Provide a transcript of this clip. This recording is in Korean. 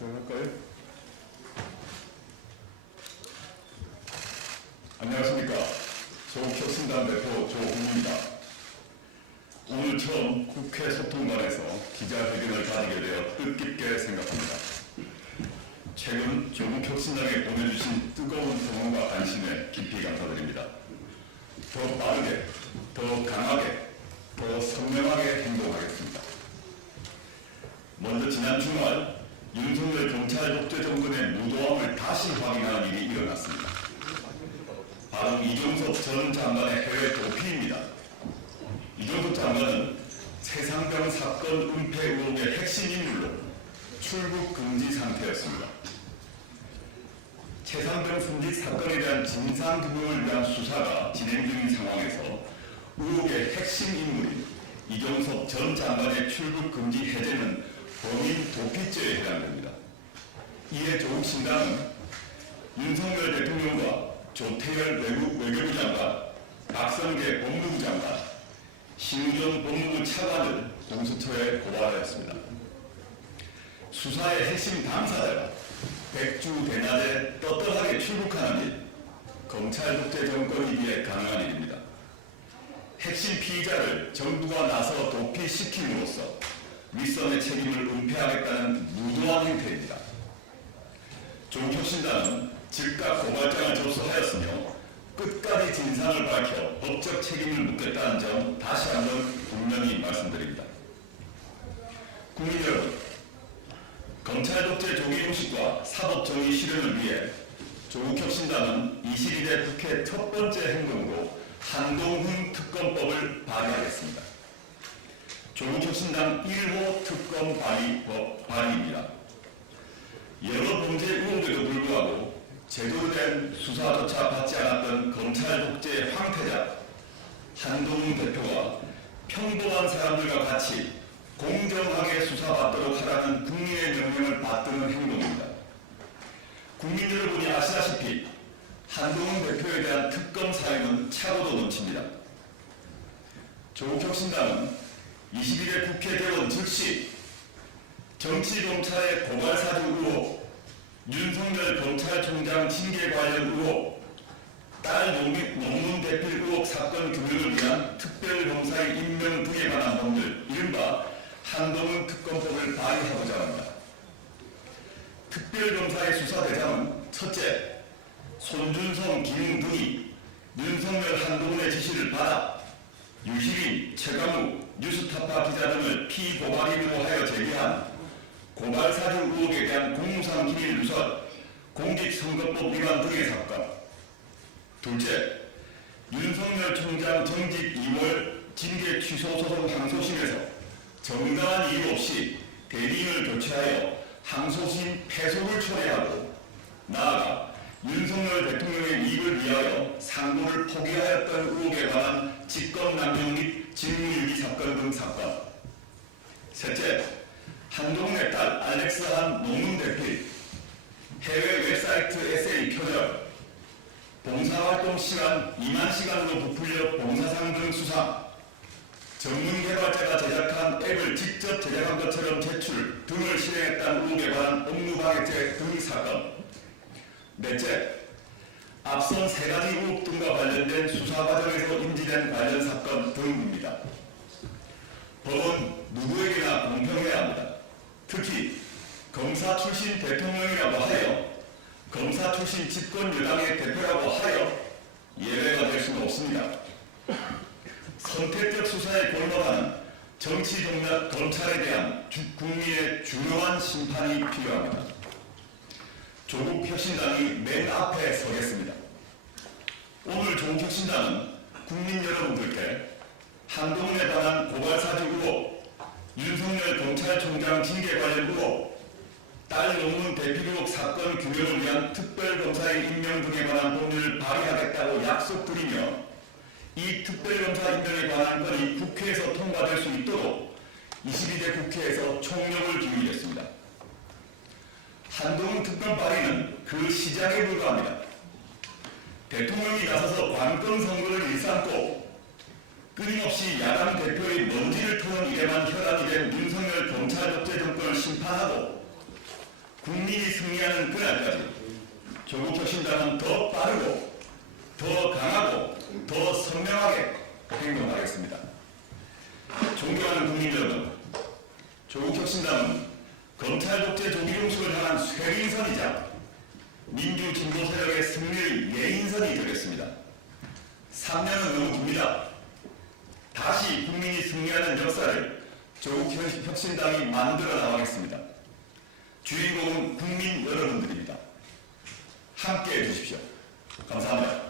들어갈까요? 안녕하십니까. 조국혁신당 대표 조홍입니다. 오늘 처음 국회 소통관에서 기자회견을 가지게 되어 뜻깊게 생각합니다. 최근 조국혁신당에 보내주신 뜨거운 성원과 관심에 깊이 감사드립니다. 더 빠르게, 더 강하게, 더 선명하게 행동하겠습니다. 먼저 지난 주말 윤석열 경찰 독재 정권의 무도함을 다시 확인하는 일이 일어났습니다. 바로 이종섭 전 장관의 해외 도피입니다. 이종섭 장관은 세상병 사건 은폐 의혹의 핵심 인물로 출국 금지 상태였습니다. 최상병 순직 사건에 대한 진상규명을 위한 수사가 진행 중인 상황에서 의혹의 핵심 인물인 이종섭 전 장관의 출국 금지 해제는 범인 도피죄에 해당됩니다. 이에 조국신당은 윤석열 대통령과 조태열 외교부 장관, 박성계 법무부 장관, 신우정 법무부 차관을 공수처에 고발하였습니다. 수사의 핵심 당사자가 백주대낮에 떳떳하게 출국하는 일, 검찰 독재 정권이기에 가능한 일입니다. 핵심 피의자를 정부가 나서 도피시킴으로써 윗선의 책임을 은폐하겠다는 무도한 행태입니다. 조국혁신당은 즉각 고발장을 접수하였으며 끝까지 진상을 밝혀 법적 책임을 묻겠다는 점 다시 한번 분명히 말씀드립니다. 국민 여러분, 검찰 독재 조기 종식과 사법정의 실현을 위해 조국혁신당은 22대 국회 첫 번째 행동으로 한동훈 특검법을 발의하겠습니다. 조국혁신당 1호 특검 발의입니다. 여러 범죄 의혹에도 불구하고 제대로 된 수사조차 받지 않았던 검찰 독재의 황태자 한동훈 대표가 평범한 사람들과 같이 공정하게 수사받도록 하라는 국민의 명령을 받드는 행동입니다. 국민 여러분이 아시다시피 한동훈 대표에 대한 특검 사유는 차고도 넘칩니다. 조국혁신당은 22대 국회 개원 즉시 정치검찰의 고발사주 의혹, 윤석열 검찰총장 징계 관련 의혹, 딸 논문 대필 의혹 사건 규명을 위한 특별검사의 임명 등에 관한 법률, 이른바 한동훈 특검법을 발의하고자 합니다. 특별검사의 수사 대상은 첫째, 손준성, 김웅 등이 윤석열 한동훈의 지시를 받아 유시민, 최강욱, 뉴스타파 기자 등을 피고발인으로 하여 제기한 고발사주 의혹에 대한 공무상 기밀 누설, 공직선거법 위반 등의 사건. 둘째, 윤석열 총장 정직 2월 징계 취소 소송 항소심에서 정당한 이유 없이 대리인을 교체하여 항소심 패소를 초래하고 나아가 윤석열 대통령의 이익을 위하여 상고를 포기하였던 의혹에 관한 직권남용 및 직무유기 사건 등 사건. 셋째, 한동훈의 딸 알렉스한 논문 대필, 해외 웹사이트 에세이 표절, 봉사활동 시간 2만 시간으로 부풀려 봉사상 등 수상, 전문 개발자가 제작한 앱을 직접 제작한 것처럼 제출 등을 실행했다는 의혹에 관한 업무방해죄 등 사건. 넷째, 앞선 세 가지 의혹 등과 관련된 수사 과정에서 인지된 관련 사건 등입니다. 법은 누구에게나 공평해야 합니다. 특히 검사 출신 대통령이라고 하여 검사 출신 집권 여당의 대표라고 하여 예외가 될 수는 없습니다. 선택적 수사에 골몰하는 정치 동력 검찰에 대한 국민의 중요한 심판이 필요합니다. 조국혁신당이 맨 앞에 서겠습니다. 오늘 조국혁신당은 국민 여러분들께 한동훈에 관한 고발사주 의혹, 윤석열 검찰총장 징계 관련 의혹, 딸 논문 대필 의혹 사건 규명을 위한 특별검사의 임명 등에 관한 법률을 발의하겠다고 약속드리며 이 특별검사 임명에 관한 건이 국회에서 통과될 수 있도록 22대 국회에서 총력을 기울이겠습니다. 한동훈 특검 발의는 그 시작에 불과합니다. 대통령이 나서서 관건 선거를 일삼고 끊임없이 야당 대표의 먼지를 터는 일에만 혈안이 된 윤석열 검찰 독재 정권을 심판하고 국민이 승리하는 그날까지 조국혁신당은 더 빠르고 더 강하고 더 선명하게 행동하겠습니다. 존경하는 국민 여러분, 조국혁신당은 검찰 독재 조기 종식을 향한 쇄인선이자 민주 진보 세력의 승리의 예인선이 되겠습니다. 3년은 너무 깁니다. 다시 국민이 승리하는 역사를 조국혁신당이 만들어 나가겠습니다. 주인공은 국민 여러분들입니다. 함께해 주십시오. 감사합니다.